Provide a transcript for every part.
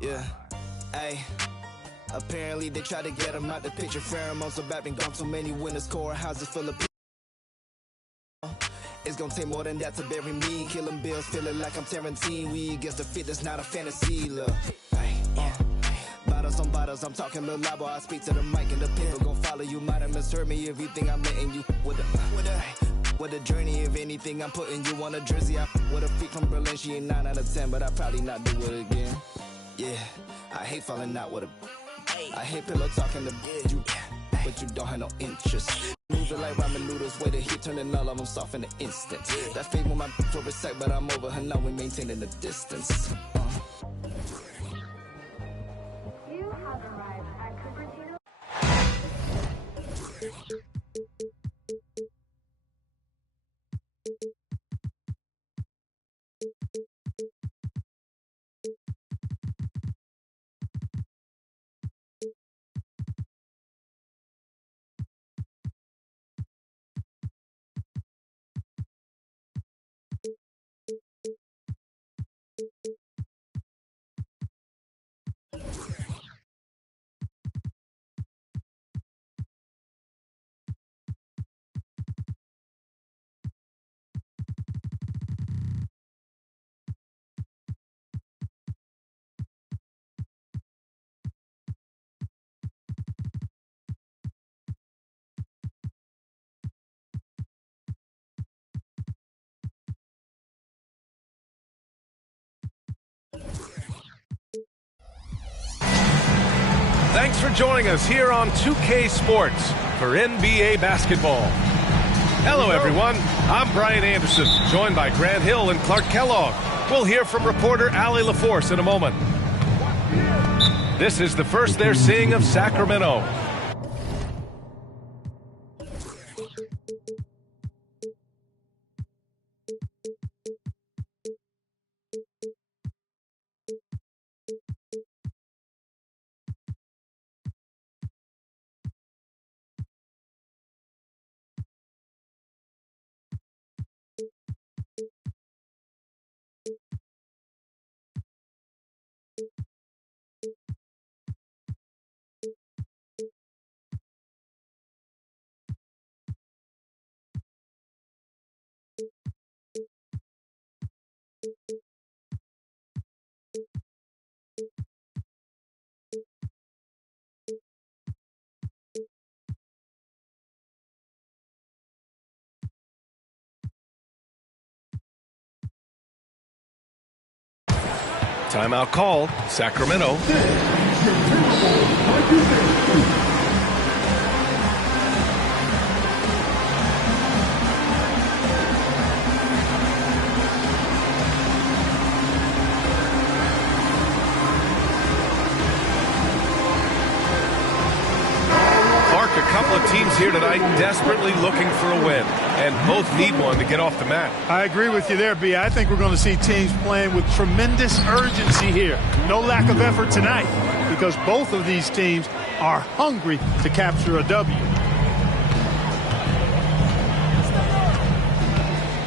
Yeah, hey. Apparently they try to get him out the picture. Pheromones so bad, been gone too many winners. Core houses full of people. It's gonna take more than that to bury me. Killing bills, feeling like I'm Tarantino. We against the fit, that's not a fantasy. Look, bottles on bottles, I'm talking little loud, boy. I speak to the mic and the people gon' follow you. Might have misheard me if you think I'm letting you with a journey. If anything, I'm putting you on a jersey. With a feet from Berlin, she ain't 9 out of 10, but I probably not do it again. Yeah, I hate falling out with a. I hate pillow talking to you, but you don't have no interest. Moving like ramen noodles, way to hit, turning all of them soft in an instant. That fade with my for a sec, but I'm over her now. We maintaining the distance. You have arrived at Cupertino. Thanks for joining us here on 2K Sports for NBA basketball. Hello, everyone. I'm Brian Anderson, joined by Grant Hill and Clark Kellogg. We'll hear from reporter Allie LaForce in a moment. This is the first they're seeing of Sacramento. Timeout called, Sacramento. Clark, a couple of teams here tonight desperately looking for a win, and both need one to get off the mat. I agree with you there, B. I think we're going to see teams playing with tremendous urgency here. No lack of effort tonight because both of these teams are hungry to capture a W.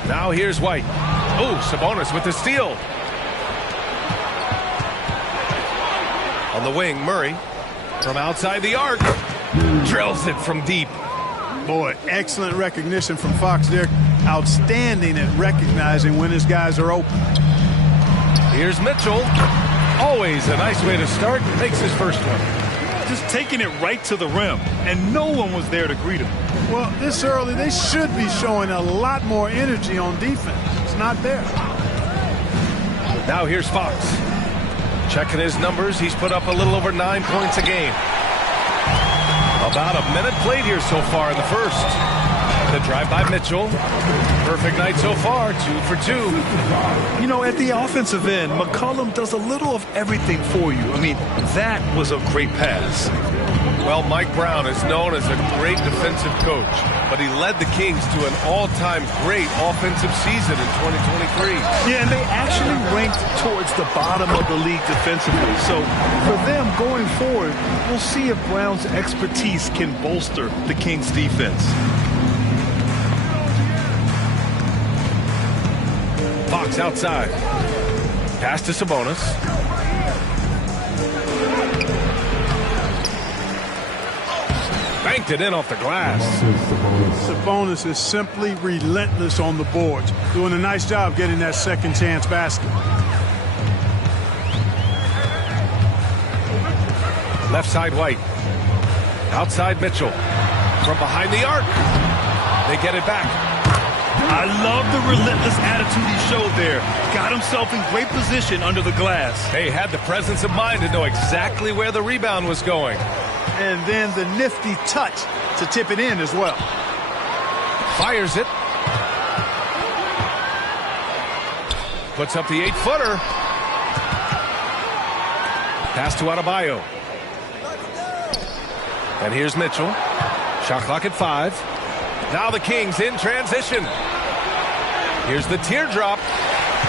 Now here's White. Oh, Sabonis with the steal. On the wing, Murray from outside the arc. Drills it from deep. Boy, excellent recognition from Fox there. Outstanding at recognizing when his guys are open. Here's Mitchell. Always a nice way to start. Makes his first one. Just taking it right to the rim, and no one was there to greet him. Well, this early, they should be showing a lot more energy on defense. It's not there. Now here's Fox. Checking his numbers, he's put up a little over 9 points a game. About a minute played here so far in the first. The drive by Mitchell. Perfect night so far, 2 for 2. You know, at the offensive end, McCollum does a little of everything for you. I mean, that was a great pass. Well, Mike Brown is known as a great defensive coach, but he led the Kings to an all-time great offensive season in 2023. Yeah, and they actually ranked towards the bottom of the league defensively. So for them going forward, we'll see if Brown's expertise can bolster the Kings' defense. Fox outside. Pass to Sabonis. Banked it in off the glass. Sabonis is simply relentless on the boards, doing a nice job getting that second chance basket. Left side White. Outside Mitchell. From behind the arc. They get it back. I love the relentless attitude he showed there. Got himself in great position under the glass. They had the presence of mind to know exactly where the rebound was going. And then the nifty touch to tip it in as well. Fires it. Puts up the 8-footer. Pass to Adebayo. And here's Mitchell. Shot clock at 5. Now the Kings in transition. Here's the teardrop.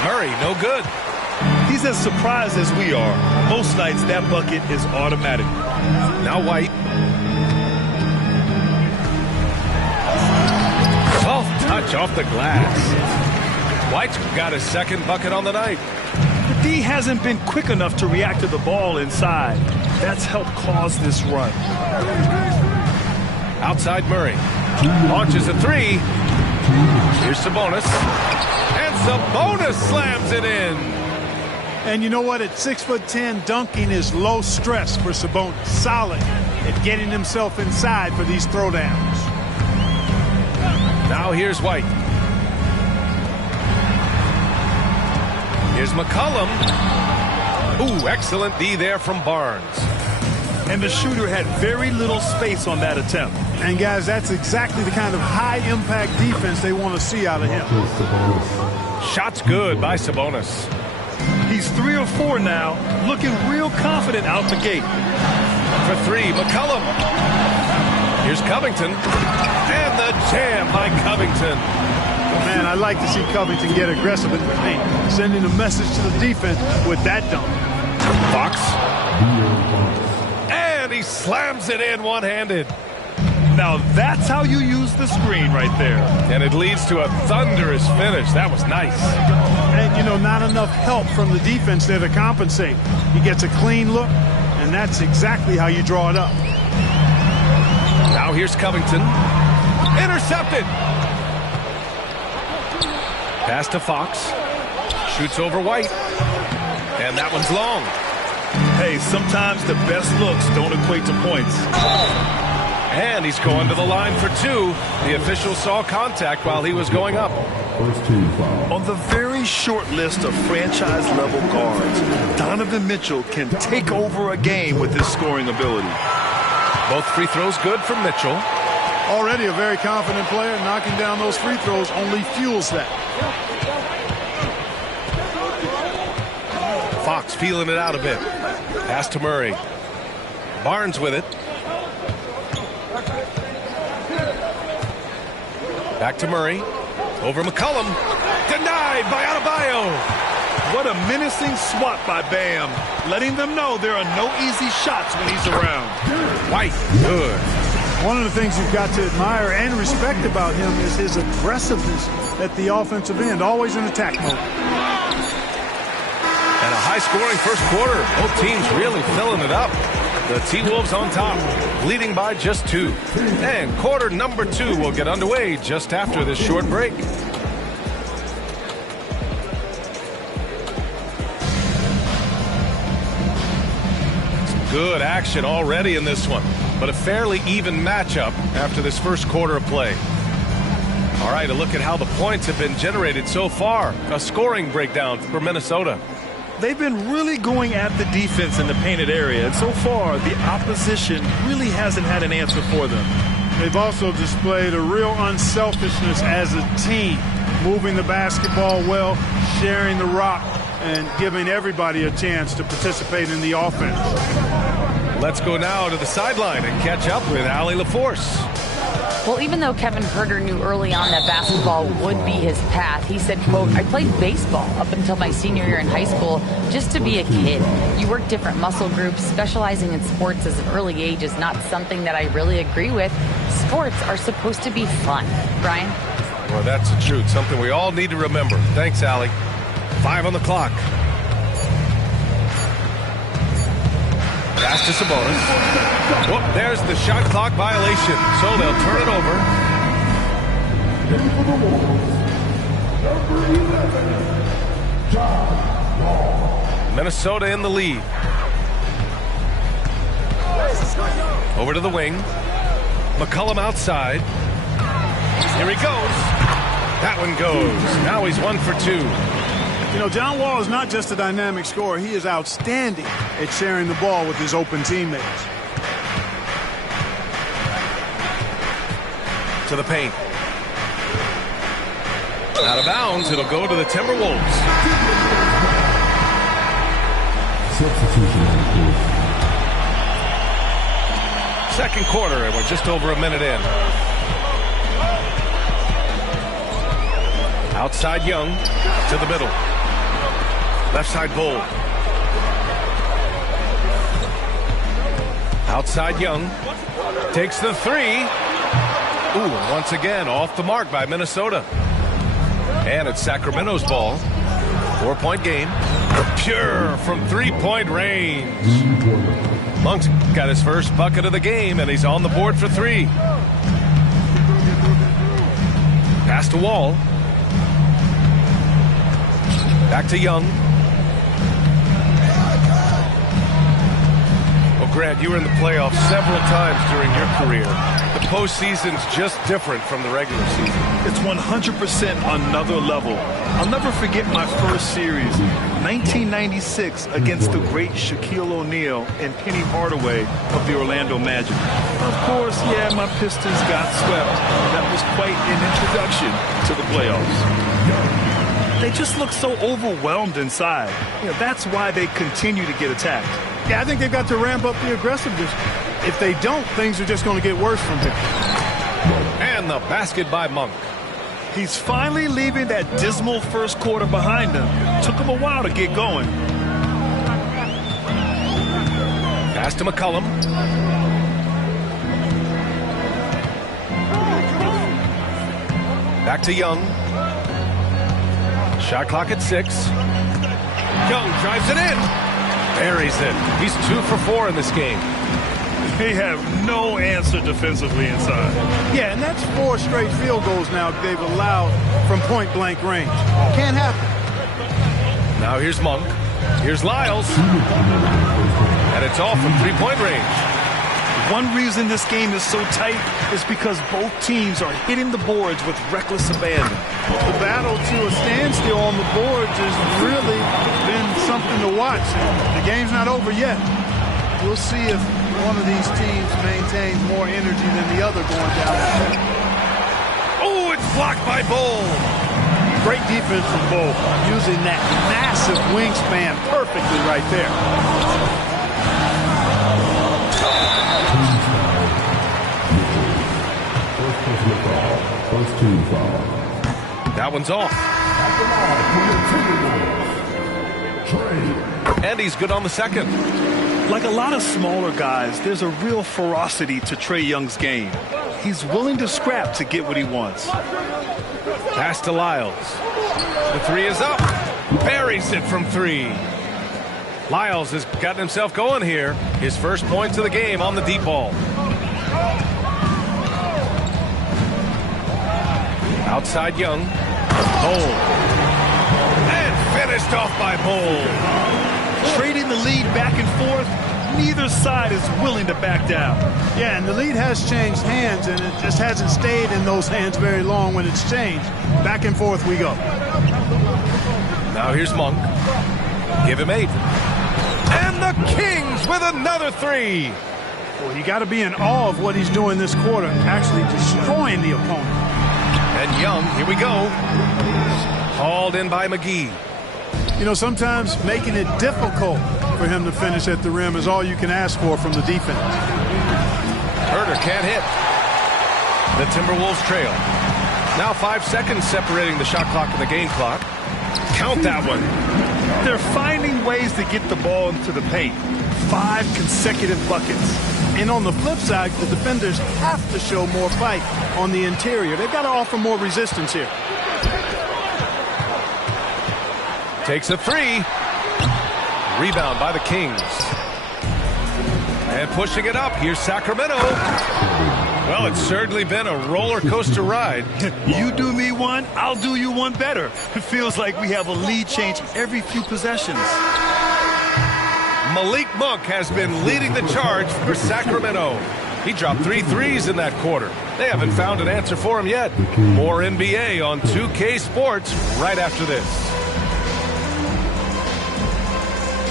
Murray, no good. He's as surprised as we are. Most nights that bucket is automatic. Now White. Soft touch off the glass. White's got his second bucket on the night. The D hasn't been quick enough to react to the ball inside. That's helped cause this run. Outside Murray. Launches a 3. Here's Sabonis. And Sabonis slams it in. And you know what? At 6'10", dunking is low stress for Sabonis. Solid at getting himself inside for these throwdowns. Now here's White. Here's McCollum. Ooh, excellent D there from Barnes. And the shooter had very little space on that attempt. And guys, that's exactly the kind of high-impact defense they want to see out of him. Shot's good by Sabonis. He's 3 or 4 now, looking real confident out the gate. For 3, McCollum. Here's Covington. And the jam by Covington. Man, I like to see Covington get aggressive in the paint, sending a message to the defense with that dunk. Fox. And he slams it in one-handed. Now that's how you use the screen right there. And it leads to a thunderous finish. That was nice. And, you know, not enough help from the defense there to compensate. He gets a clean look, and that's exactly how you draw it up. Now here's Covington. Intercepted. Pass to Fox. Shoots over White. And that one's long. Hey, sometimes the best looks don't equate to points. And he's going to the line for 2. The official saw contact while he was going up. On the very short list of franchise-level guards, Donovan Mitchell can take over a game with his scoring ability. Both free throws good from Mitchell. Already a very confident player. Knocking down those free throws only fuels that. Fox feeling it out a bit. Pass to Murray. Barnes with it. Back to Murray. Over McCollum. Denied by Adebayo. What a menacing swat by Bam. Letting them know there are no easy shots when he's around. White. Good. One of the things you've got to admire and respect about him is his aggressiveness at the offensive end. Always in attack mode. And a high-scoring first quarter. Both teams really filling it up. The T-Wolves on top, leading by just 2. And quarter number 2 will get underway just after this short break. Some good action already in this one, but a fairly even matchup after this first quarter of play. All right, a look at how the points have been generated so far. A scoring breakdown for Minnesota. They've been really going at the defense in the painted area, and so far the opposition really hasn't had an answer for them. They've also displayed a real unselfishness as a team, moving the basketball well, sharing the rock, and giving everybody a chance to participate in the offense. Let's go now to the sideline and catch up with Allie LaForce. Well, even though Kevin Herter knew early on that basketball would be his path, he said, quote, I played baseball up until my senior year in high school just to be a kid. You work different muscle groups. Specializing in sports as an early age is not something that I really agree with. Sports are supposed to be fun. Brian? Well, that's the truth. Something we all need to remember. Thanks, Allie. 5 on the clock. Pass to Sabonis. Whoop, there's the shot clock violation. So they'll turn it over. Minnesota in the lead. Over to the wing. McCollum outside. Here he goes. That one goes. Now he's 1 for 2. You know, John Wall is not just a dynamic scorer. He is outstanding at sharing the ball with his open teammates. To the paint. Out of bounds. It'll go to the Timberwolves. Second quarter, and we're just over a minute in. Outside Young to the middle. Left side Bull. Outside Young. Takes the three. Ooh, once again off the mark by Minnesota. And it's Sacramento's ball. 4-point game. Pure from 3-point range. Monk's got his first bucket of the game, and he's on the board for 3. Pass to Wall. Back to Young. Well, Grant, you were in the playoffs several times during your career. The postseason's just different from the regular season. It's 100% another level. I'll never forget my first series, 1996, against the great Shaquille O'Neal and Penny Hardaway of the Orlando Magic. Of course, yeah, my Pistons got swept. That was quite an introduction to the playoffs. They just look so overwhelmed inside. You know, that's why they continue to get attacked. Yeah, I think they've got to ramp up the aggressiveness. If they don't, things are just going to get worse from here. And the basket by Monk. He's finally leaving that dismal first quarter behind him. Took him a while to get going. Pass to McCollum. Back to Young. Shot clock at 6. Young drives it in. Buries it. He's 2 for 4 in this game. They have no answer defensively inside. Yeah, and that's 4 straight field goals now they've allowed from point-blank range. Can't happen. Now here's Monk. Here's Lyles. And it's off from 3-point range. One reason this game is so tight is because both teams are hitting the boards with reckless abandon. The battle to a standstill on the boards has really been something to watch. The game's not over yet. We'll see if one of these teams maintains more energy than the other going down the stretch. Oh, it's blocked by Bull. Great defense from Bull, using that massive wingspan perfectly right there. That one's off. And he's good on the second. Like a lot of smaller guys, there's a real ferocity to Trae Young's game. He's willing to scrap to get what he wants. Pass to Lyles. The 3 is up. Buries it from 3. Lyles has gotten himself going here. His first points of the game on the deep ball. Outside Young. Bull. And finished off by Bull. Trading the lead back and forth, neither side is willing to back down. Yeah, and the lead has changed hands, and it just hasn't stayed in those hands very long when it's changed. Back and forth we go. Now here's Monk. Give him 8. And the Kings with another 3. Well, you got to be in awe of what he's doing this quarter, actually destroying the opponent. And Young, here we go. Hauled in by McGee. You know, sometimes making it difficult for him to finish at the rim is all you can ask for from the defense. Herter can't hit. The Timberwolves trail. Now 5 seconds separating the shot clock and the game clock. Count that one. They're finding ways to get the ball into the paint. 5 consecutive buckets. And on the flip side, the defenders have to show more fight on the interior. They've got to offer more resistance here. Takes a 3. Rebound by the Kings. And pushing it up, here's Sacramento. Well, it's certainly been a roller coaster ride. You do me one, I'll do you one better. It feels like we have a lead change every few possessions. Malik Monk has been leading the charge for Sacramento. He dropped 3 threes in that quarter. They haven't found an answer for him yet. More NBA on 2K Sports right after this.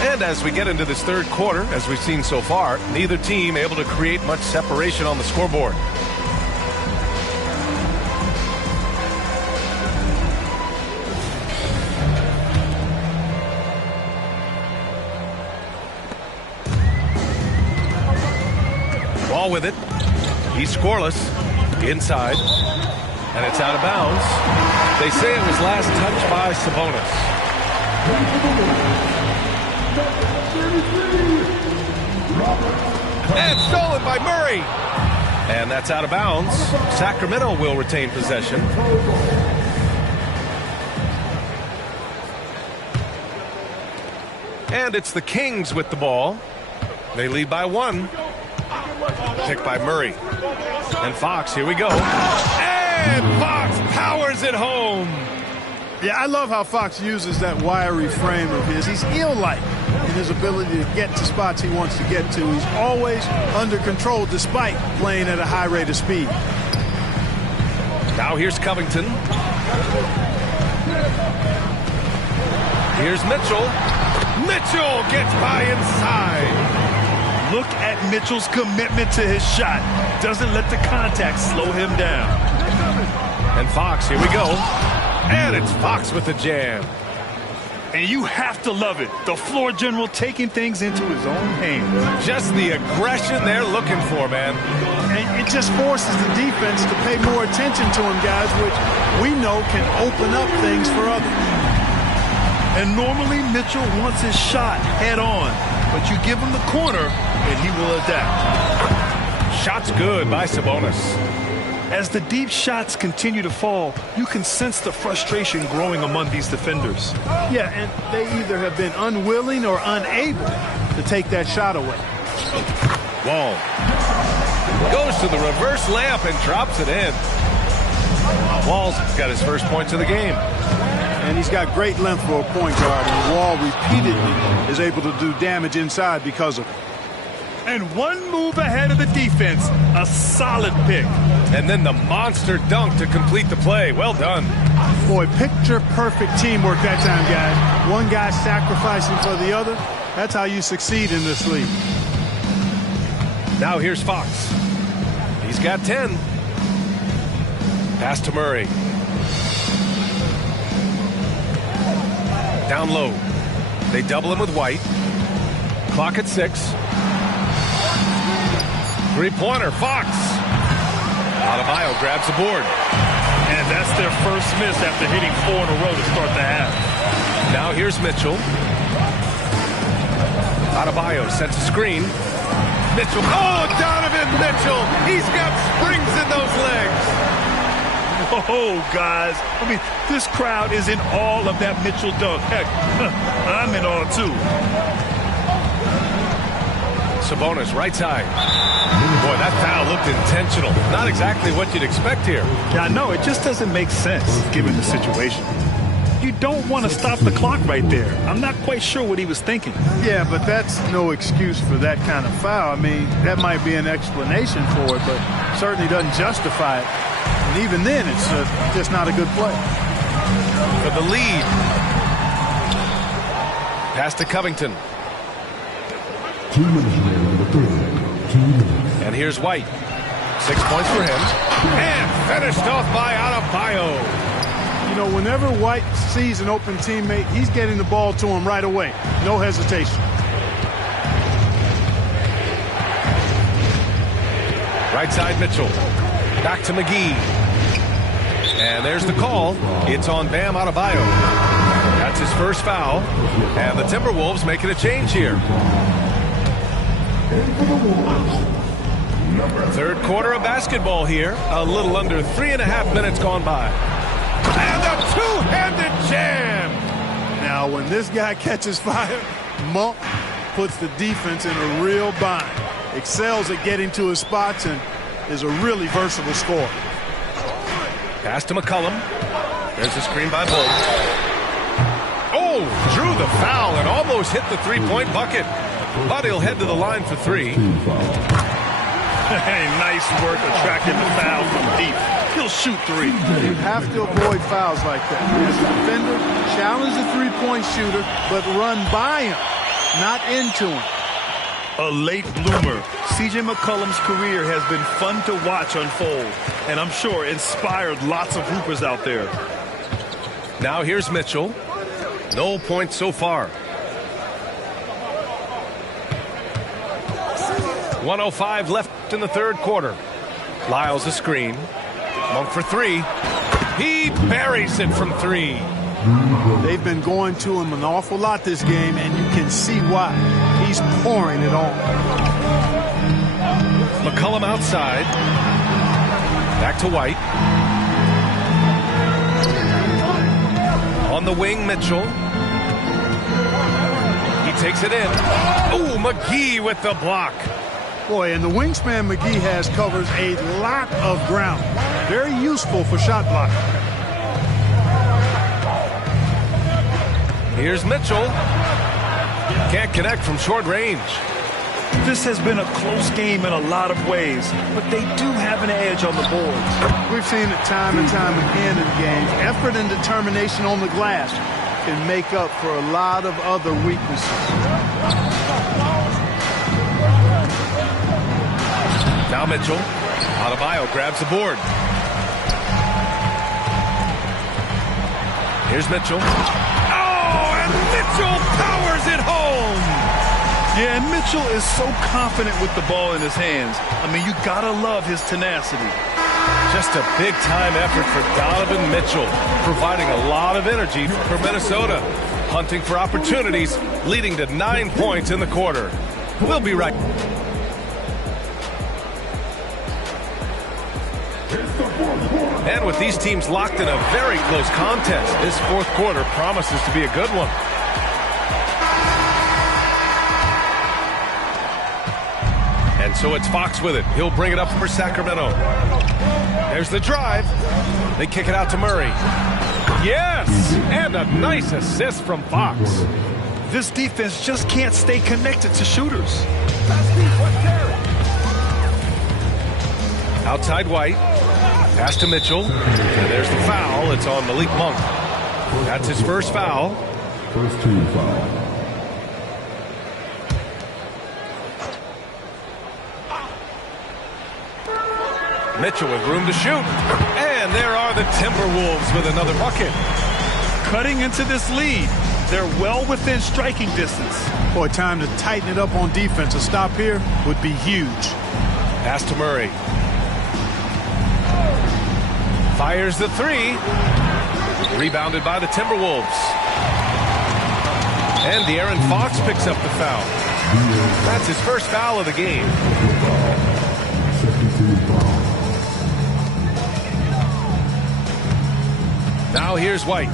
And as we get into this third quarter, as we've seen so far, neither team able to create much separation on the scoreboard. Ball with it. He's scoreless. Inside. And it's out of bounds. They say it was last touched by Sabonis. And stolen by Murray. And that's out of bounds. Sacramento will retain possession. And it's the Kings with the ball. They lead by 1. Picked by Murray. And Fox, here we go. And Fox powers it home. Yeah, I love how Fox uses that wiry frame of his. He's eel-like in his ability to get to spots he wants to get to. He's always under control despite playing at a high rate of speed. Now here's Covington. Here's Mitchell. Mitchell gets by inside. Look at Mitchell's commitment to his shot. Doesn't let the contact slow him down. And Fox, here we go. And it's Fox with the jam. And you have to love it. The floor general taking things into his own hands. Just the aggression they're looking for, man. And it just forces the defense to pay more attention to him, guys, which we know can open up things for others. And normally Mitchell wants his shot head on. But you give him the corner, and he will adapt. Shot's good by Sabonis. As the deep shots continue to fall, you can sense the frustration growing among these defenders. Yeah, and they either have been unwilling or unable to take that shot away. Wall goes to the reverse layup and drops it in. Wall's got his first points of the game. And he's got great length for a point guard, and Wall repeatedly is able to do damage inside because of it. And one move ahead of the defense, a solid pick. And then the monster dunk to complete the play. Well done. Boy, picture-perfect teamwork that time, guys. One guy sacrificing for the other. That's how you succeed in this league. Now here's Fox. He's got 10. Pass to Murray. Down low. They double him with White. Clock at 6. Three-pointer, Fox. Adebayo grabs the board. And that's their first miss after hitting 4 in a row to start the half. Now here's Mitchell. Adebayo sets a screen. Mitchell. Oh, Donovan Mitchell. He's got springs in those legs. Oh, guys. I mean, this crowd is in awe of that Mitchell dunk. Heck, I'm in awe, too. Sabonis, right side. Boy, that foul looked intentional. Not exactly what you'd expect here. Yeah, I know. It just doesn't make sense, given the situation. You don't want to stop the clock right there. I'm not quite sure what he was thinking. Yeah, but that's no excuse for that kind of foul. I mean, that might be an explanation for it, but certainly doesn't justify it. And even then, it's just not a good play. For the lead. Pass to Covington. And here's White. 6 points for him. And finished off by Adebayo. You know, whenever White sees an open teammate, he's getting the ball to him right away. No hesitation. Right side Mitchell. Back to McGee. And there's the call. It's on Bam Adebayo. That's his first foul. And the Timberwolves making a change here. Third quarter of basketball here. A little under 3.5 minutes gone by. And a two-handed jam. Now, when this guy catches fire, Monk puts the defense in a real bind. excels at getting to his spots and is a really versatile scorer. Pass to McCollum. There's a screen by Bull. Oh, drew the foul and almost hit the three-point bucket. But he'll head to the line for three. Hey, nice work attracting the foul from deep. He'll shoot three. You have to avoid fouls like that. As a defender, challenge the three-point shooter, but run by him, not into him. A late bloomer. C.J. McCollum's career has been fun to watch unfold, and I'm sure inspired lots of hoopers out there. Now here's Mitchell. No points so far. 1:05 left in the third quarter. Lyles a screen. Monk for three. He buries it from three. They've been going to him an awful lot this game, and you can see why. He's pouring it on. McCollum outside. Back to White. On the wing, Mitchell. He takes it in. Oh, McGee with the block. Boy, and the wingspan McGee has covers a lot of ground. Very useful for shot blocking. Here's Mitchell. Can't connect from short range. This has been a close game in a lot of ways, but they do have an edge on the boards. We've seen it time and time again in games. Effort and determination on the glass can make up for a lot of other weaknesses. Now Mitchell. Adebayo grabs the board. Here's Mitchell. Oh, and Mitchell powers it home. Yeah, and Mitchell is so confident with the ball in his hands. I mean, you gotta love his tenacity. Just a big-time effort for Donovan Mitchell, providing a lot of energy for Minnesota, hunting for opportunities, leading to 9 points in the quarter. We'll be right back. And with these teams locked in a very close contest, this fourth quarter promises to be a good one. And so it's Fox with it. He'll bring it up for Sacramento. There's the drive. They kick it out to Murray. Yes! And a nice assist from Fox. This defense just can't stay connected to shooters. Outside White. Pass to Mitchell. And there's the foul. It's on Malik Monk. That's his first foul. First team foul. Mitchell with room to shoot. And there are the Timberwolves with another bucket. Cutting into this lead. They're well within striking distance. Boy, time to tighten it up on defense. A stop here would be huge. Pass to Murray. Fires the three. Rebounded by the Timberwolves. And De'Aaron Fox picks up the foul. That's his first foul of the game. Now here's White.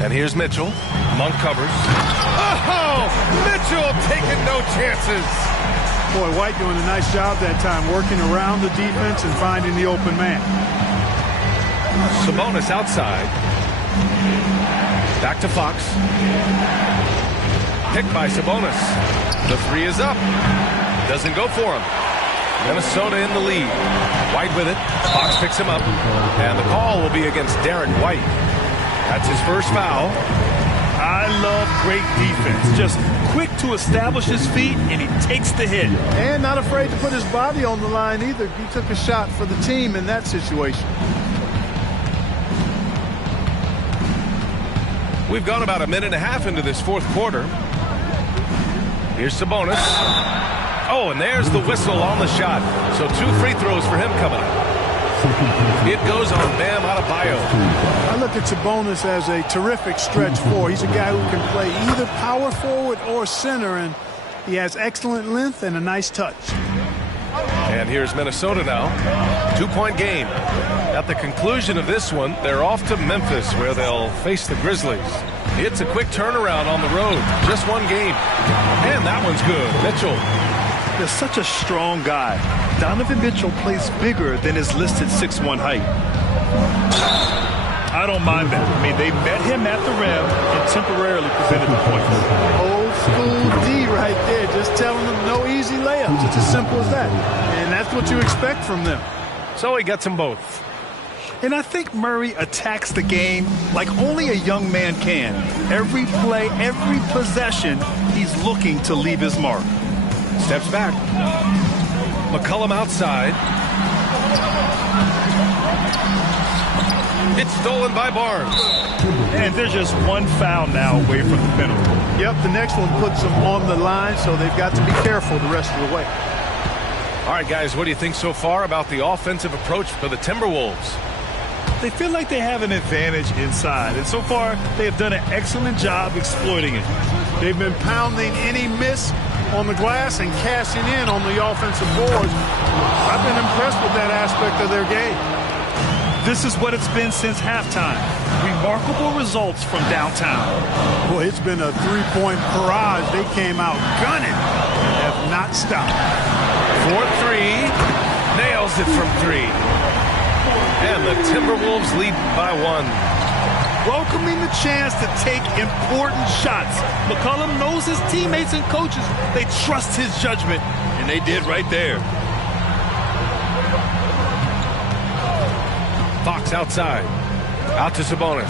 And here's Mitchell. Monk covers. Oh! Mitchell taking no chances. Boy, White doing a nice job that time, working around the defense and finding the open man. Sabonis outside. Back to Fox. Picked by Sabonis. The three is up. Doesn't go for him. Minnesota in the lead. White with it. Fox picks him up. And the call will be against Derek White. That's his first foul. I love great defense. Just quick to establish his feet, and he takes the hit. And not afraid to put his body on the line either. He took a shot for the team in that situation. We've gone about a minute and a half into this fourth quarter. Here's Sabonis. Oh, and there's the whistle on the shot. So 2 free throws for him coming up. It goes on Bam Adebayo. I look at Sabonis as a terrific stretch four. He's a guy who can play either power forward or center, and he has excellent length and a nice touch. And here's Minnesota now. 2-point game. At the conclusion of this one, they're off to Memphis, where they'll face the Grizzlies. It's a quick turnaround on the road. Just one game. And that one's good. Mitchell They're such a strong guy. Donovan Mitchell plays bigger than his listed 6'1" height. I don't mind that. I mean, they met him at the rim and temporarily prevented the points. Old school D right there, just telling them no easy layups. It's as simple as that. And that's what you expect from them. So he gets them both. And I think Murray attacks the game like only a young man can. Every play, every possession, he's looking to leave his mark. Steps back. McCollum outside. It's stolen by Barnes. And they're just one foul now away from the penalty. Yep, the next one puts them on the line, so they've got to be careful the rest of the way. All right, guys, what do you think so far about the offensive approach for the Timberwolves? They feel like they have an advantage inside, and so far they have done an excellent job exploiting it. They've been pounding any miss on the glass and cashing in on the offensive boards. I've been impressed with that aspect of their game. This is what it's been since halftime. Remarkable results from downtown. Boy, it's been a three-point barrage. They came out gunning and have not stopped. 4-3. Nails it from 3. And the Timberwolves lead by 1. Welcoming the chance to take important shots. McCollum knows his teammates and coaches. They trust his judgment, and they did right there. Fox outside. Out to Sabonis.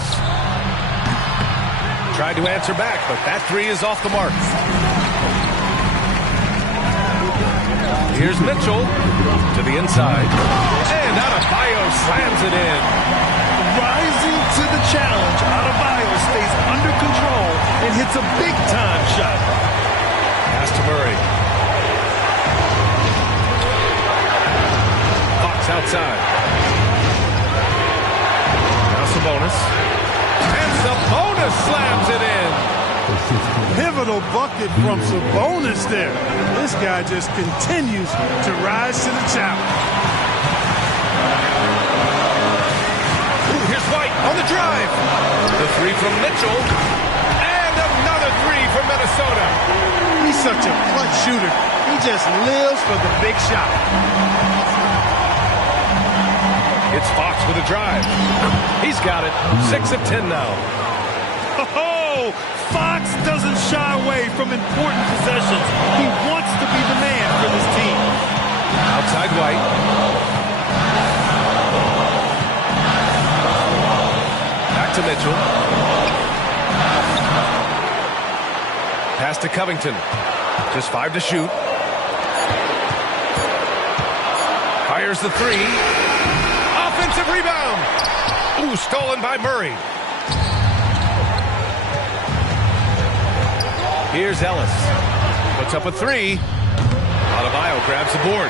Tried to answer back, but that 3 is off the mark. Here's Mitchell to the inside. And Adebayo slams it in. Rising to the challenge, Adebayo stays under control and hits a big-time shot. Pass to Murray. Fox outside. Now Sabonis. And Sabonis slams it in. Pivotal bucket from Sabonis there. This guy just continues to rise to the challenge. Here's White on the drive. The 3 from Mitchell. And another 3 from Minnesota. He's such a clutch shooter. He just lives for the big shot. It's Fox with a drive. He's got it. 6 of 10 now. Oh, Fox doesn't shy away from important possessions. He wants to be the man for this team. Outside White. Back to Mitchell. Pass to Covington. Just 5 to shoot. Fires the 3. Offensive rebound. Ooh, stolen by Murray. Here's Ellis. Puts up a 3. Adebayo grabs the board.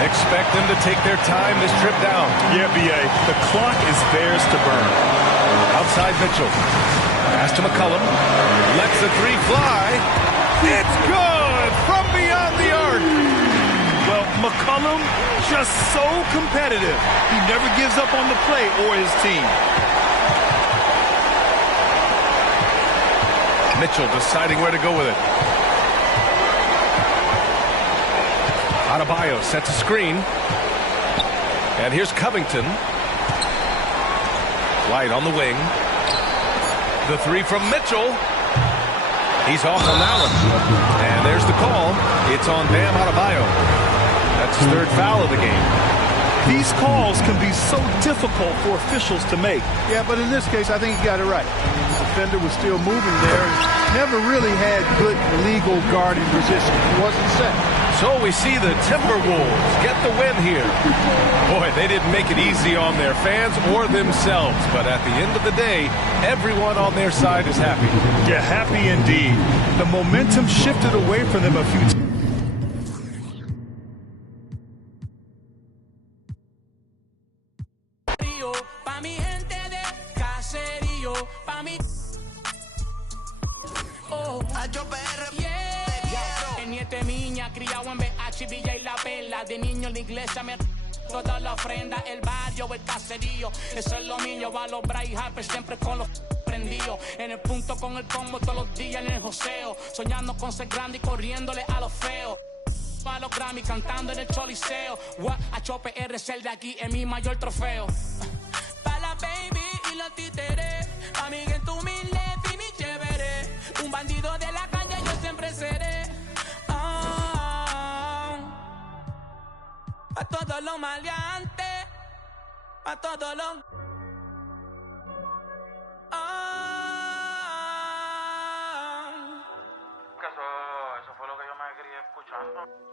Expect them to take their time this trip down. Yeah, B.A. The clock is theirs to burn. Outside Mitchell. Pass to McCollum. Lets the 3 fly. It's good from beyond the arc. Well, McCollum just so competitive. He never gives up on the play or his team. Mitchell deciding where to go with it. Adebayo sets a screen. And here's Covington. White on the wing. The 3 from Mitchell. He's off on that one. And there's the call. It's on Bam Adebayo. That's his 3rd foul of the game. These calls can be so difficult for officials to make. Yeah, but in this case, I think he got it right. The defender was still moving there and never really had good legal guarding position. He wasn't set. So we see the Timberwolves get the win here. Boy, they didn't make it easy on their fans or themselves. But at the end of the day, everyone on their side is happy. Yeah, happy indeed. The momentum shifted away from them a few times. De niño la iglesia me toda la ofrenda, el barrio, el caserío, eso es lo mío, a los Bryce Harper siempre con los prendido. En el punto con el combo todos los días en el joseo. Soñando con ser grande y corriéndole a los feos. A los Grammy cantando en el choliseo. HR ser de aquí es mi mayor trofeo. Pa' la baby y los títeres. Amiga en tu humilde y mi chévere. Un bandido de la calle yo siempre seré. Pa' todos los maleantes. Pa' todos los... Eso fue lo que yo me quería escuchando.